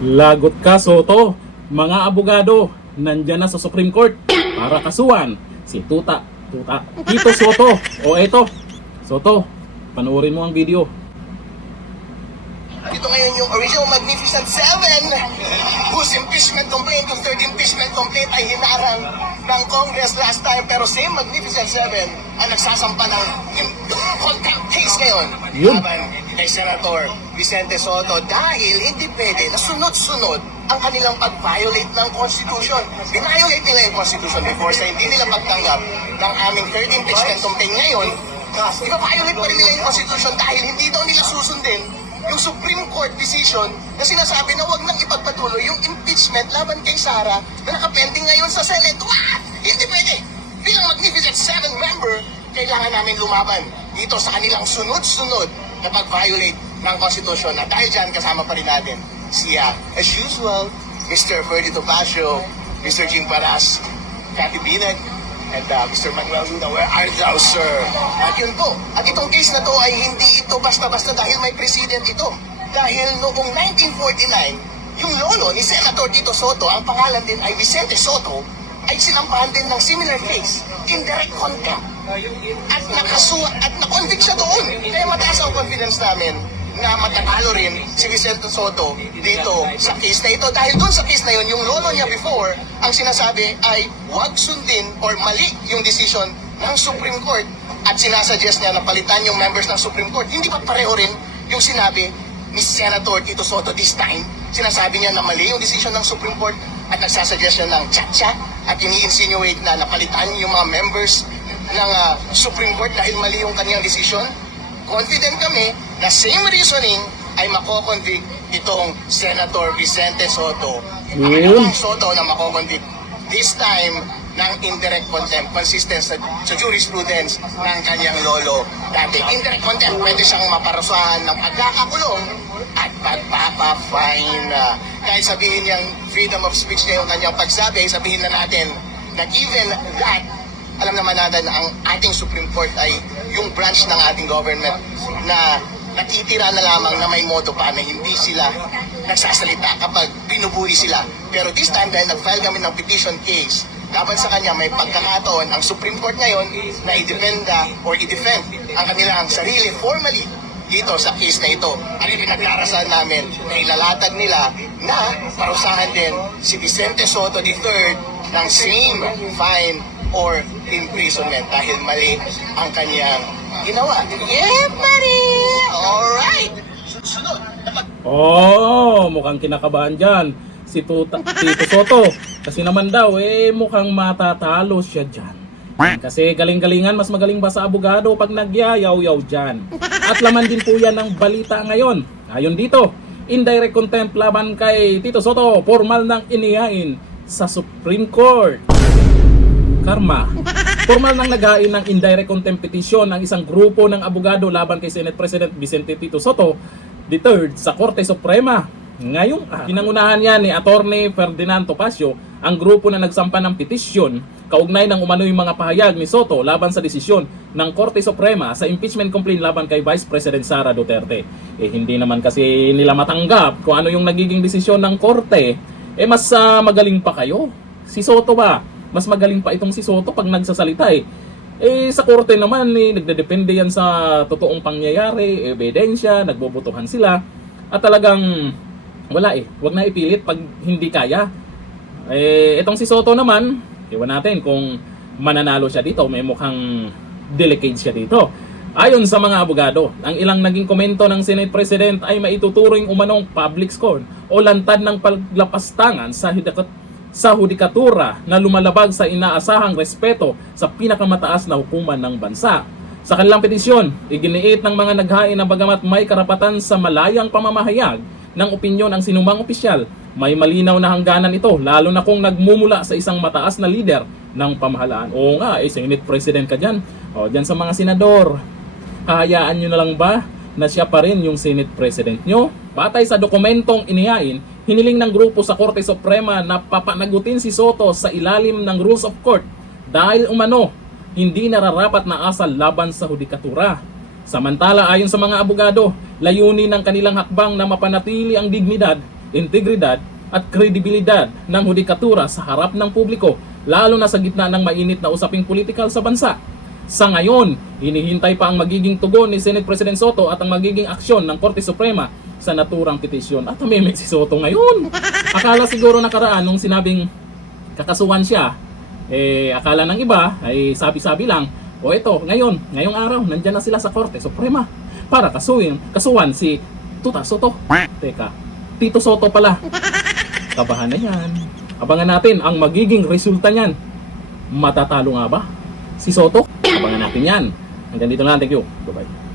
Lagot ka, Soto. Mga abogado, nandyan na sa Supreme Court para kasuhan si Tito Soto. O eto, Soto, panoorin mo ang video. Ito ngayon yung original Magnificent Seven, whose impeachment complaint, yung third impeachment complaint ay hinarang ng Congress last time, pero same Magnificent Seven ang nagsasampa ng contempt case ngayon laban kay Senator Vicente Sotto dahil hindi pwede na sunod-sunod ang kanilang pag-violate ng Constitution. Biniolate nila yung Constitution before sa hindi nila pagtanggap ng aming third impeachment complaint ngayon. Ipa-violate pa rin nila yung Constitution dahil hindi daw nila susundin yung Supreme Court decision na sinasabi na wag nang ipagpatuloy yung impeachment laban kay Sara na nakapending ngayon sa Senate. Hindi pwede! Bilang Magnificent Seven member, kailangan namin lumaban dito sa kanilang sunod-sunod na pag-violate ng Constitution. At dahil dyan, kasama pa rin natin siya, as usual, Mr. Ferdy Topacio, Mr. Jing Paras, Cathy Binag, and Mr. Manuel Luna. Where are thou, sir? At yun po. At itong case na to ay hindi ito basta-basta dahil may president ito. Dahil noong 1949, yung lolo ni Senator Tito Sotto, ang pangalan din ay Vicente Sotto, ay sinampahan din ng similar case, indirect contempt. At na-convict siya doon. Kaya mataas ang confidence namin na matatalo rin si Vicente Sotto dito sa case na ito. Dahil doon sa case na yun, yung lolo niya before, ang sinasabi ay huwag sundin or mali yung decision ng Supreme Court at sinasuggest niya na palitan yung members ng Supreme Court. Hindi pa pareho rin yung sinabi ni Senator Tito Sotto this time. Sinasabi niya na mali yung decision ng Supreme Court at nagsasuggest niya ng tsa-tsa at ini-insinuate na napalitan yung mga members ng Supreme Court dahil mali yung kanyang decision. Confident kami na same reasoning ay mako-convict itong Senator Vicente Sotto. Ang Sotto na mako-convict this time ng indirect contempt consistent sa jurisprudence ng kanyang lolo dati. Indirect contempt, pwede siyang maparusahan ng pagkakakulong at pagpapa-fine. Kahit sabihin niyang freedom of speech niya yung kanyang pagsabi, sabihin na natin na given that alam naman natin na ang ating Supreme Court ay yung branch ng ating government na natitira na lamang na may modo pa na hindi sila nagsasalita kapag pinubuli sila. Pero this time dahil nag-file kami ng petition case laban sa kanya, may pagkakataon ang Supreme Court ngayon na i-defenda or i-defend ang kanilang sarili formally dito sa case na ito. Ang ipinagdarasan namin na ilalatag nila na parusahan din si Vicente Sotto III ng same fine or imprisonment dahil mali ang kanyang ginawa. Yeah, buddy! Alright! Sunod! Mukhang kinakabahan dyan si Tito Sotto. Kasi naman daw, mukhang matatalo siya dyan. Kasi galing-galingan, mas magaling ba sa abogado pag nagyayaw-yaw dyan. At laman din po yan ng balita ngayon. Ayon dito, indirect contempt laban kay Tito Sotto, formal nang inihain sa Supreme Court. Karma. Formal nang naghain ng indirect contempt petition ang isang grupo ng abogado laban kay Senate President Vicente Tito Sotto III sa Korte Suprema. Ngayong pinangunahan niya ni Attorney Ferdinand Topacio ang grupo na nagsampa ng petisyon kaugnay ng umano'y mga pahayag ni Sotto laban sa desisyon ng Korte Suprema sa impeachment complaint laban kay Vice President Sara Duterte. Hindi naman kasi nila matanggap kung ano yung nagiging desisyon ng Korte. Mas magaling pa kayo. Si Sotto ba? Mas magaling pa itong si Sotto pag nagsasalita sa korte naman nagdedepende yan sa totoong pangyayari, ebidensya, nagbobotohan sila at talagang wala wag na ipilit pag hindi kaya. Itong si Sotto naman, iwan natin kung mananalo siya dito, may mukhang delicate siya dito. Ayon sa mga abogado, ang ilang naging komento ng Senate President ay maituturing umanong public scorn o lantad ng paglapastangan sa hudikatura na lumalabag sa inaasahang respeto sa pinakamataas na hukuman ng bansa. Sa kanilang petisyon, iginiit ng mga naghain na bagamat may karapatan sa malayang pamamahayag ng opinyon ang sinumang opisyal, may malinaw na hangganan ito, lalo na kung nagmumula sa isang mataas na lider ng pamahalaan. Oo nga, Senate President ka dyan. Dyan sa mga senador, hahayaan nyo na lang ba na siya pa rin yung Senate President nyo? Batay sa dokumentong inihain, hiniling ng grupo sa Korte Suprema na papanagutin si Sotto sa ilalim ng Rules of Court dahil umano hindi nararapat na asal laban sa hudikatura. Samantala, ayon sa mga abogado, layunin ng kanilang hakbang na mapanatili ang dignidad, integridad at kredibilidad ng hudikatura sa harap ng publiko, lalo na sa gitna ng mainit na usaping politikal sa bansa. Sa ngayon, hinihintay pa ang magiging tugon ni Senate President Soto at ang magiging aksyon ng Korte Suprema sa naturang petisyon. At tumimik si Soto ngayon. Akala siguro nakaraan nung sinabing kakasuhan siya, akala ng iba ay sabi-sabi lang, o ito, ngayong araw, nandyan na sila sa Korte Suprema para kasuhan si Tuta Soto. Teka, Tito Soto pala. Kabahan na yan. Abangan natin ang magiging resulta niyan. Matatalo nga ba si Soto? Abangan natin yan. Hanggang dito na lang. Thank you. Bye-bye.